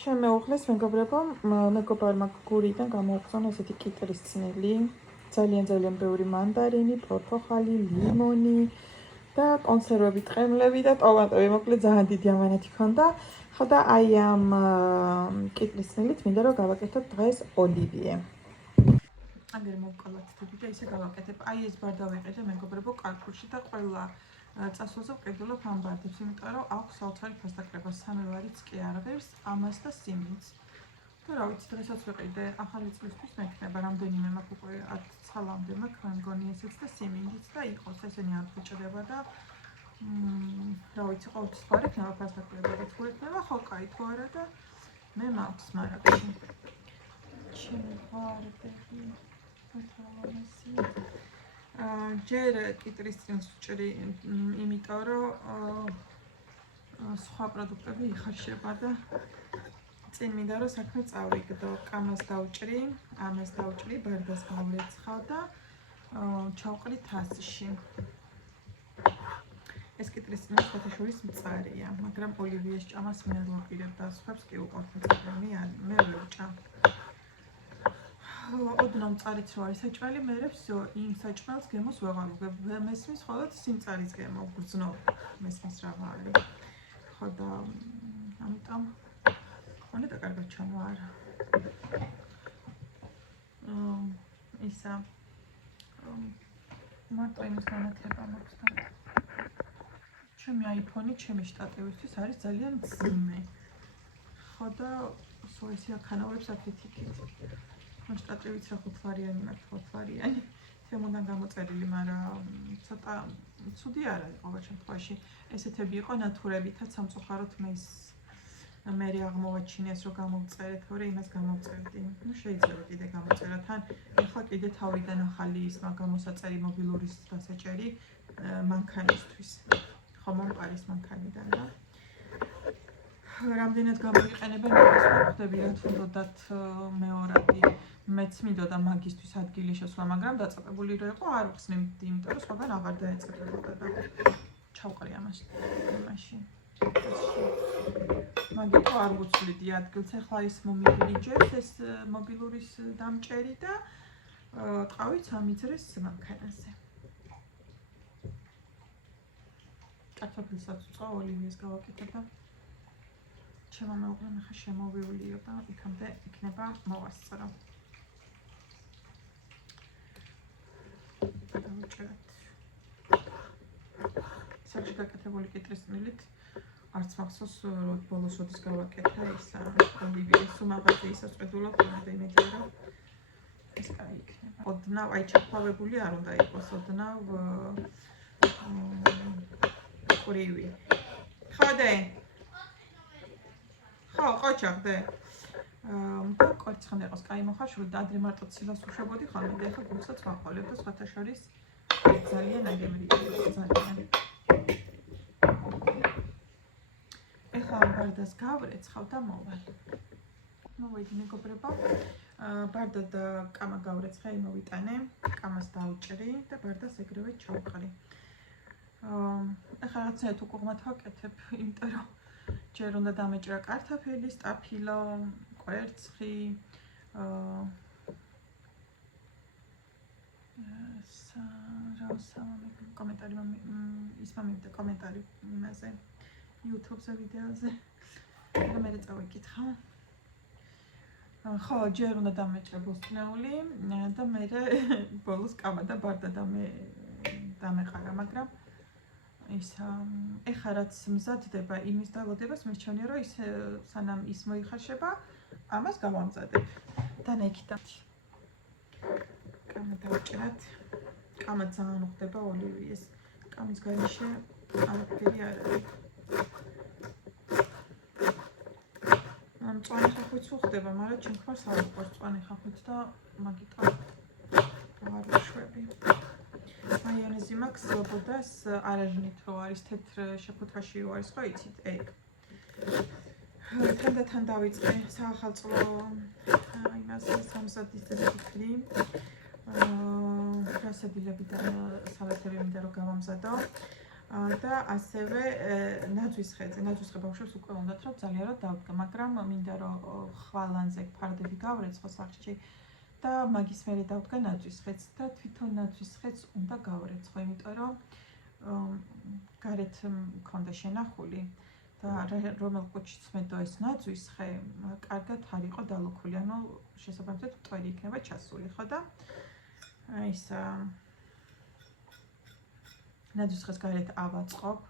ჩემ მეუღლეს მეგობრებო, მეგობარმა გურიდან გამოუხსნა ესეთი კიტრის წნილი, ძალიან ბევრი მანდარინი, პორტოხალი, ლიმონი და კონსერვები, ტყემლები და ტომატები, მოკლედ ძალიან დიდი ამანეთი ჰქონდა. ხო და აი ამ კიტრის წნილით მინდა რომ გავაკეთოთ დღეს ოლივიე. აგერ მოვკალათ თვითი და ისე გავაკეთებ. აი ეს ბარდა ვიყიდე მეგობრებო კარკულში და ყველა წასვლაზე ვყიდულობ ამ ბარდებს, იმიტომ რომ აქვს საოცარი ფასდაკრება, 3 ვარიც კი არ ღირს, ამას და სიმინდს. თუ რა ვიცი, დღესაც ვიყიდე, ახალი წლისთვის მექნება, რამდენიმე მაქვს უკვე 10 ცალამდე მაქვს, მე მგონი ესეც და სიმინდიც და იყოს, ესენი არ ფუჭდება და რა ვიცი, ყოველთვის ვარ იქნება ფასდაკრება და თუ ექნება, ხო კაი, თუ არა და მე მაქვს მარაკში. ჩემი ვარდები ჯერ კიტრის წინს ვჭრი, იმიტომ რომ სხვა პროდუქტები იხარშება და წინ მინდა რომ საქმე წავიგდო. კამას დავჭრი, ამას დავჭრი, ბარდას გავრეცხავ და ჩავყრი თასში. ეს კიტრის წინა შეთაშორის მწარია, მაგრამ ოლივიეს ჭამას მე არ ვაპირებ და სხვებს კი უყვართ მწარი, მე ვეუჭამ. ოდნავ მწარიც რო არის საჭმელი, მე ვსო იმ საჭმელს გემოს ვეღარ ვუგებ. მესმის მხოლოდ სიმწარის გემო გრძნო მესმის რავალი. ხო და ამიტომ მონეტა კარგად ჩამოარ. ისა მარტო იმის განათება მაქვს და ჩემი აიფონი ჩემი შტატივისთვის არის ძალიან მძიმე. ხო და სულ ესე აქანაურებს აქეთ-იქით. შტატივიც რა 5 ლარიანი მაქვს, 4 ლარიანი. თემოდან გამოწერილი, მაგრამ ცოტა ცუდი არ არის ყოველ შემთხვევაში. ესეთები იყო ნატურებითაც სამწუხაროდ მე აღმოვაჩინეს რომ გამოვწერეთ, ორი იმას გამოვწერდი. ნუ შეიძლება კიდე გამოწეროთ. თან ახლა კიდე თავიდან ახალი ის გამოსაწერი მობილურის დასაჭერი მანქანისთვის. ხო მომყარის მანქანიდან და რამდენად გამოიყენებენ იმას ვხვდები, რა თუნდაც მეორადი მეც მინდოდა მაგისტვის ადგილი შესვლა, მაგრამ დაწესებული რო იყო არ ვხსნებდი, იმიტომ რომ სხვაგან აღარ დაეწებოდა და ჩავყრი ამაში. მაგიტო არ ვუცვლიდი ადგილს, ახლა ის მომიგლიჯებს ეს მობილურის დამჭერი და ყავით ამიძრეს მანქანაზე. კარტოფილსაც ვწვა, ოლივიეს გავაკეთებ და ჩემო მეუღლემ ახლა შემოვიულიო და იქამდე იქნება მოვასწრო. დავუჭერთ. საჭი გაკეთებული კიტრის წნილით არც მახსოვს რომ ბოლოს როდის გავაკეთა ისა ოლივიეს უმაღლესი ისას ვყიდულობ, იმედი რომ ეს კაი იქნება. ოდნავ აი ჩაფავებული არ უნდა იყოს, ოდნავ ყრივი. ხოდე. ხო, ყოჩახდე. და კვერცხნე იყოს, კაი მოხარშული და ადრე მარტო ცილას უშვებოდი ხოლმე და ახლა გულსაც ვაყოლებ და სხვათა შორის ძალიან აგემრიელებს, ძალიან. ახლა ამ ბარდას გავრეცხავ და მოვალ. მოვედი მეგობრებო, ბარდა და კამა გავრეცხე, მოვიტანე, კამას დავჭრი და ბარდას ეგრევე ჩავყრი. ახლა რაღაცნაირად უკუღმათ ვაკეთებ, იმიტომ რომ ჯერ უნდა დამეჭრა კარტოფილი, სტაფილო, კვერცხი, კომენტარი ის მომივიდა კომენტარი იმაზე YouTube-ზე ვიდეოზე და მე წავიკითხა. ხო, ჯერ უნდა დამეჭრა ბოსტნეული და მე ბოლოს კამა და ბარდა დამეყარა, მაგრამ ისა ეხლა რაც მზადდება იმის დალოდებას მირჩენია რომ ის სანამ ის მოიხარშება ამას გავამზადებ და ნექიდათ კამა დავჭრათ. კამა ძალიან უხდება ოლივიეს, კამის გარშე არაფერი არ არის. მწვანე ხახვიც უხდება, მაგრამ ჩემ ხარს არ უყვარს მწვანე ხახვიც და მაგიტო არ ვუშვები. მაიონეზი მაქვს ბოდას არაჟნით რო არის თეთრ შეფუთვაში რო არის, ხო იცით, ეგ. თანდათან დავიწყე საახალწლო იმაზე სამზადის წესრიგლი. რასადილებიდან სალათები მინდა რომ გავამზადო. და ასევე ნაძვის ხეზე. ნაძვის ხე ბავშვებს უკვე უნდათ რომ ძალიან რა დავდგა, მაგრამ მინდა რომ ხვალანზე ფარდები გავრეცხო სახში და მაგის მერე დავდგა ნაძვის ხეც და თვითონ ნაძვის ხეც უნდა გავრეცხო, იმიტომ რომ გარეთ მქონდა შენახული და რომელ ყუთშიც მედო ეს ნაძვის ხე, კარგად არ იყო დალუქული, ანუ შესაბამისად მტვერი იქნება ჩასული, ხო და ის ნაძვის ხეს გარეთ ავაწყობ.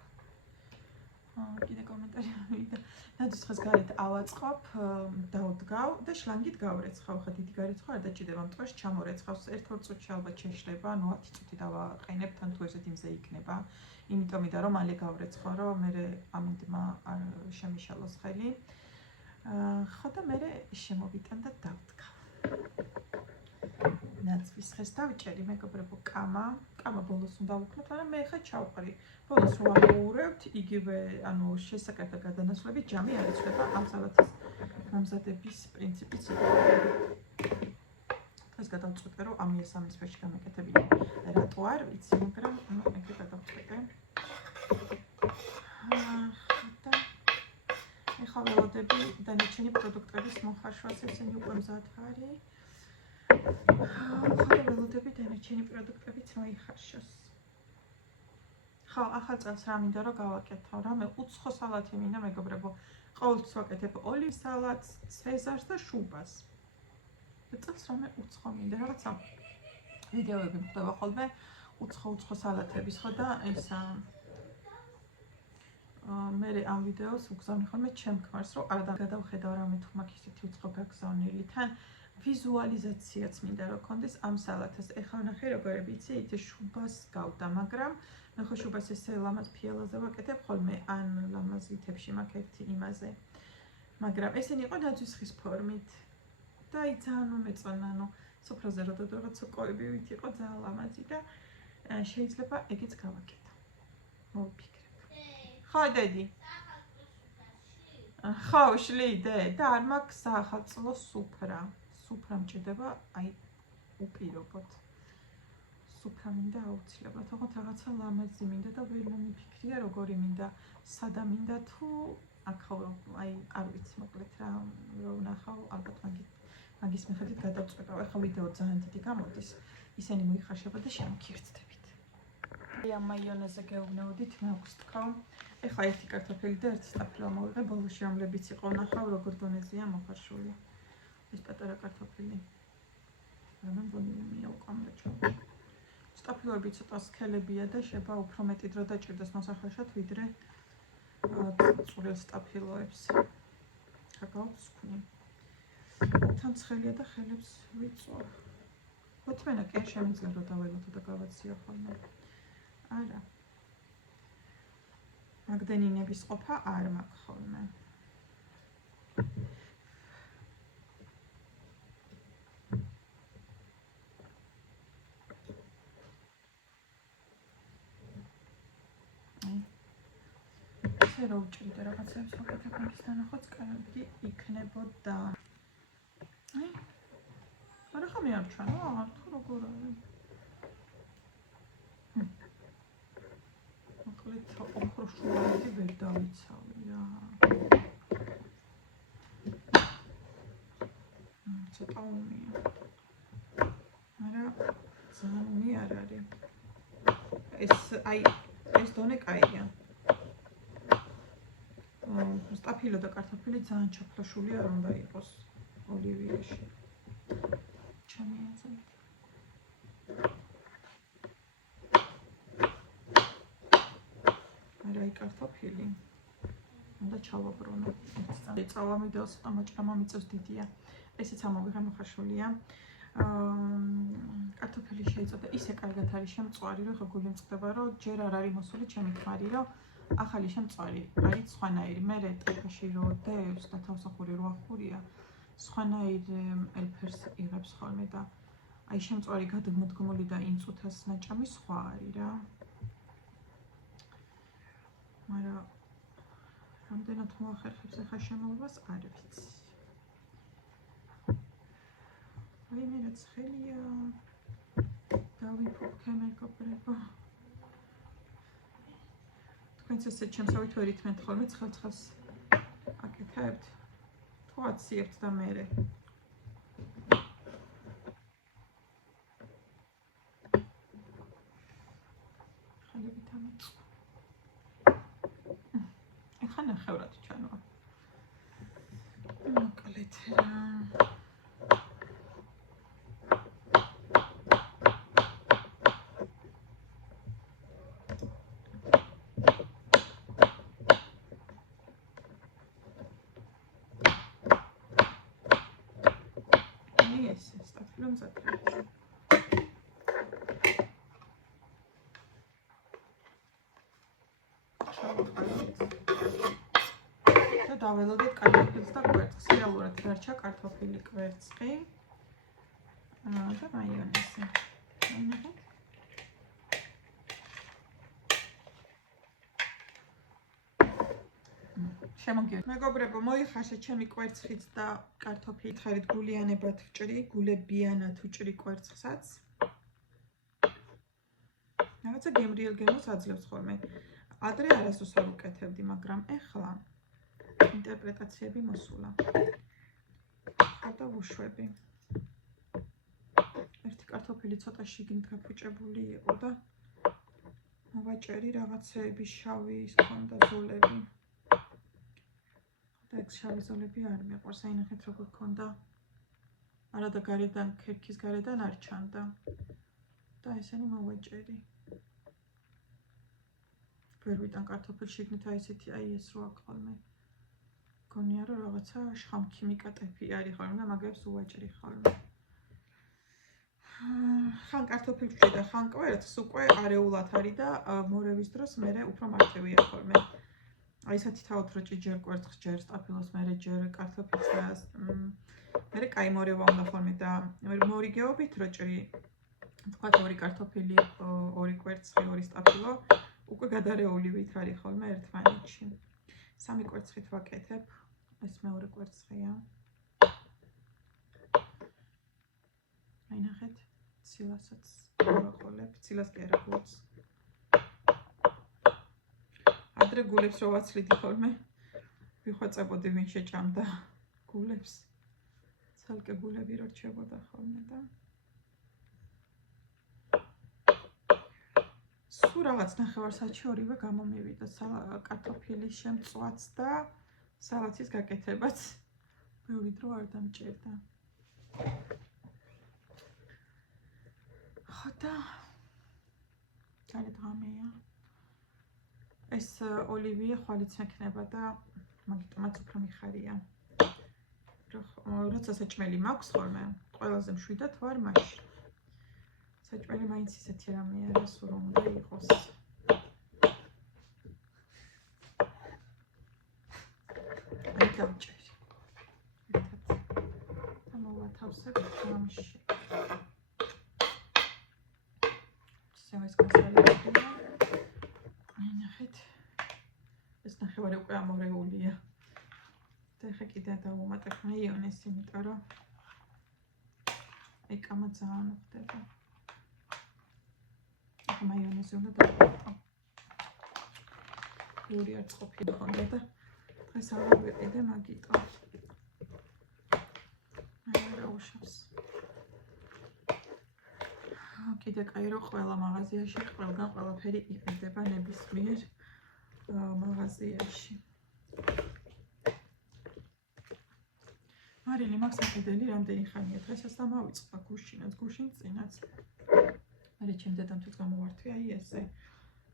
კიდე კომენტარი მივიდა. ნაძვის ხეს გარეთ ავაწყობ, დავდგავ და შლანგით გავრეცხავ. ხა დიდი გარეცხვა არ დაჭირდება, მტვერს ჩამორეცხავს. 1-2 წუთში ალბათ შეშლება, ანუ 10 წუთი დავაყენებ, თან თუ ესეთი მზე იქნება. იმიტომ რომ მალე გავრეცხო, რომ მე ამინდმა არ შემიშალოს ხელი. ხო და მე შემოვიტან და დავდგავ. ნაძვის ხეს დავჭერი, მეგობრებო, კამა ბოლოს უნდა ვუქმნათ, მაგრამ მე ხა ჩავყრი. ბოლოს რო ამოურევთ, იგივე, ანუ შესაკერთა გადანაცვლებით ჯამი არ იცვლება ამ სალათის გამზადების პრინციპიც იგივე. დღეს გადავწყვეტე, რომ ამიასამის ფერში გამეკეთებინე. რატო არ ვიცი, მაგრამ ეგრე გადავწყვეტე. და ეხლა ველოდები დანარჩენი პროდუქტების მოხარშვას, ესენი უკვე მზად არის. ველოდები დანარჩენი პროდუქტებიც მოიხარშოს. ხო, ახალ წელს რა მინდა რომ გავაკეთო, რამე უცხო სალათი მინდა, მეგობრებო. ყოველთვის ვაკეთებ ოლივ სალატს, ცეზარს და შუბას. და წელს რამე უცხო მინდა, რაღაცა ვიდეოები მხვდება ხოლმე უცხო სალათების, ხო და ეს მე ამ ვიდეოს ვგზავნი ხოლმე ჩემ ქმარს, რომ არ გადავხედავ რამე თუ მაქვს ისეთი უცხო გაგზავნილი, თან ვიზუალიზაციაც მინდა რომ კონდეს ამ სალათას. ეხლა ნახე როგორები იცი, იცი შუბას გავდა, მაგრამ მე ხო შუბას ესე ლამაზ ფიალაზე ვაკეთებ ხოლმე, ან ლამაზ ლითებში მაქვს ერთი იმაზე. მაგრამ ესენი იყო ნაძვის ხის ფორმით. და აი ძალიან მომეწონა, ანუ სოფრაზე რაღაც სოკოებივით იყო ძალიან ლამაზი და შეიძლება ეგეც გავაკეთო. მოვიფიქრე. ხო, დედი. ხო, შლი დე და არ მაქვს საახალწლო სუფრა. სუფრა მჭირდება, აი უპირობოდ. სუფრა მინდა აუცილებლად, თქო რაღაცა ლამაზი მინდა და ვერ მომიფიქრია როგორი მინდა, სადა მინდა თუ აქაო, აი არ ვიცი მოკლედ რა ვნახავ, ალბათ მაგის მიხედვით გადავწყვეტავ. ახლა ვიდეო ძალიან დიდი გამოდის, ისინი მოიხარშება და შემოგიხსნებით. აი ამ მაიონეზე გეუბნეოდით, მე აქვს თქვა. ეხლა ერთი კარტოფილი და ერთი სტაფილო მოვიღე, ბოლოში რომლებიც იყო ნახავ როგორ დონეზეა მოხარშული. ეს პატარა კარტოფილი. რამე ბონიმი მიაუყამდა ჩვენ. სტაფილოები ცოტა სქელებია და შეიძლება უფრო მეტი დრო დაჭირდეს მოსახლეშად, ვიდრე წვრილ სტაფილოებს. ხაგავს ვქნი. თან ცხელია და ხელებს ვიწვავ. მოთმენა კი არ შემიძლია რომ დაველოთო და გავაციო ხოლმე. არა. მაგდენინების ყოფა არ მაქვს ხოლმე. რო ვჭირდა რაღაცებს ვაკეთებ მაგის თანახმად კარგი იქნებოდა. აი. არა ხომ არ ჩანო, თუ როგორ არის. მოკლედ ოქროშუალეთი ვერ დავიცავი რა. ცოტა უმია. არა, ძალიან უმი არ არის. ეს დონე კაია. სტაფილო და კარტოფილი ძალიან ჩაფლაშული არ უნდა იყოს ოლივიაში. ჩამიაძებთ. არა, კარტოფილი უნდა ჩავაბრუნო. წავა ვიდეოს ცოტა მოჭრა მიწევს დიდია. ესეც ამოვიღე მოხარშულია. კარტოფილი შეიწოდა ისე კარგად არის შემწვარი, რომ ხეგული მწყდება, რომ ჯერ არ არის მოსული ჩემი ქმარი, რომ ახალი შემწვარი არის სხვანაირი. მე ტექაში რო დევს და თავსახური რო ახურია, სხვანაირ ელფერს იღებს ხოლმე და აი შემწვარი გადმოდგმული და იმ წუთას ნაჭამი სხვა არის რა. მაგრამ რამდენად მოახერხებს ახლა შემოვლას არ ვიცი. აი მე რაც ხელია დავიფუქე მეგობრებო. თქვენც ესე ჩემსავით ვერ ითმენთ ხოლმე ცხელ-ცხელს აკეთებთ? თუ აციებთ და მერე ხალებით ამოწყო. ეხლა ნახევრად ჩანვა. მოკლედ რა. სტაფილო მზადდება. და დაველოდეთ კარტოფილს და კვერცხს. რეალურად დარჩა კარტოფილი, კვერცხი და მაიონეზი. ნახეთ. შემოგიდგენთ. მეგობრებო, მოიხაშე ჩემი კვერცხიც და კარტოფილი. ხარით გულიანებად ვჭრი, გულებიანად ვჭრი კვერცხსაც. რაღაცა გემრიელ-გემოს აძლევს ხოლმე. ადრე არასდროს არ უკეთებდი, მაგრამ ეხლა ინტერპრეტაციები მოსულა. ხოდა ვუშვები. ერთი კარტოფილი ცოტა შიგნით გაფუჭებული იყო და მოვაჭერი რაღაცეები შავი ის ქონდა ზოლები. და ეს შავი ზოლები არ მიყვარს. აი ნახეთ როგორ ქონდა. არა და გარედან ქერქის გარედან არ ჩანდა. და ესენი მოვაჭერი. ვერ ვიტან კარტოფილს შიგნით აი ესეთი აი ეს რო აქვს ხოლმე. გონია რომ რაღაცა შხამქიმიკატები არის ხოლმე და მაგებს უვაჭრი ხოლმე. ხან კარტოფილს ვჭრი და ხან კვერცხს უკვე არეულად არის და მორევის დროს მერე უფრო მარტივია ხოლმე. აი ესეთი თავად რო ჯერ კვერცხს ჯერ სტაფილოს მერე ჯერ კარტოფილს და მერე კაი მორევა უნდა ხოლმე და მორიგეობით რო ჭრი თქვათ ორი კარტოფილი, ორი კვერცხი, ორი სტაფილო უკვე გადარეულივით არის ხოლმე ერთმანეთში. სამი კვერცხით ვაკეთებ. ეს მეორე კვერცხია. აი ნახეთ, ციlaსაც ვაყოლებ, ცილას კი არა გულს. ადრე გულებს რო ვაცლიდი ხოლმე, ვიხვეწებოდი ვინ შეჭამდა გულებს. ცალკე გულები რო რჩებოდა ხოლმე და სულ რაღაც ნახევარსაათში ორივე გამომივიდა კარტოფილის შემწვაც და სალათის გაკეთებაც. ბევრი დრო არ დამჭირდა. ხოდა ძალიან ღამეა. ეს ოლივიე ხვალიც მექნება და მაგიტომაც უფრო მიხარია. როცა საჭმელი მაქვს ხოლმე, ყველაზე მშვიდად ვარ მაშინ. საჭმელი მაინც ისეთი რამეა, რას რომ უნდა იყოს. აი დავჭერი. ერთად და მოვათავსებ ჯამში. ეს გასალებია. აი ნახეთ. ეს ნახევარი უკვე ამორეულია. და ეხა კიდე დავუმატებ მაიონეზს, იმიტომ რომ ეკამა ძალიან ხდება. მაიონეზი უნდა დავუმატო. ორი არც ყოფილი ხონდა და დღეს აღარ ვიყიდე მაგიტო. აი რა უშავს. კიდე კაი რომ ყველა მაღაზიაში ყველგან ყველაფერი იყიდება ნებისმიერ მაღაზიაში. მარილი მაქვს აყიდელი რამდენი ხანია დღესაც და მავიწყდა გუშინაც, გუშინ წინაც. მერე ჩემ დედამ თვით გამოვართვი აი ესე.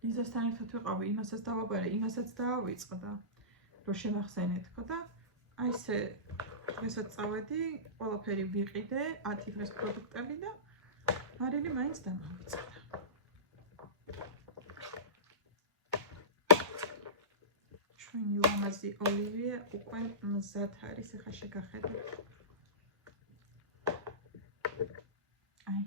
ლიზასთან ერთად ვიყავი, იმასაც დავაბარე, იმასაც დაავიწყდა. რო შემახსენე თქო და აი ესე დღესაც წავედი, ყველაფერი ვიყიდე, 10 დღეს პროდუქტები და მარილი მაინც დამავიწყდა. ჩვენი ლამაზი ოლივიე უკვე მზად არის, ეხლა შეგახედეთ. აი.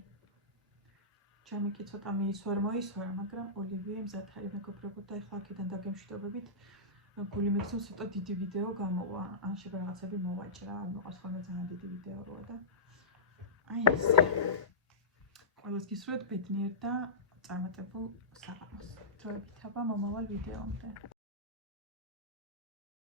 ჯამი კი ცოტა მოისვარ, მაგრამ ოლივიე მზად არის, მეგობრებო და ეხლა აქედან დაგემშვიდობებით. გული მიგზავს ცოტა დიდი ვიდეო გამოვა, ან შეიძლება რაღაცები მოვაჭრა, ან მოყავს ხოლმე ძალიან დიდი ვიდეო როა და აი ესე. ყველას გისურვებთ ბედნიერ და წარმატებულ საღამოს. დროებით აბა მომავალ ვიდეომდე.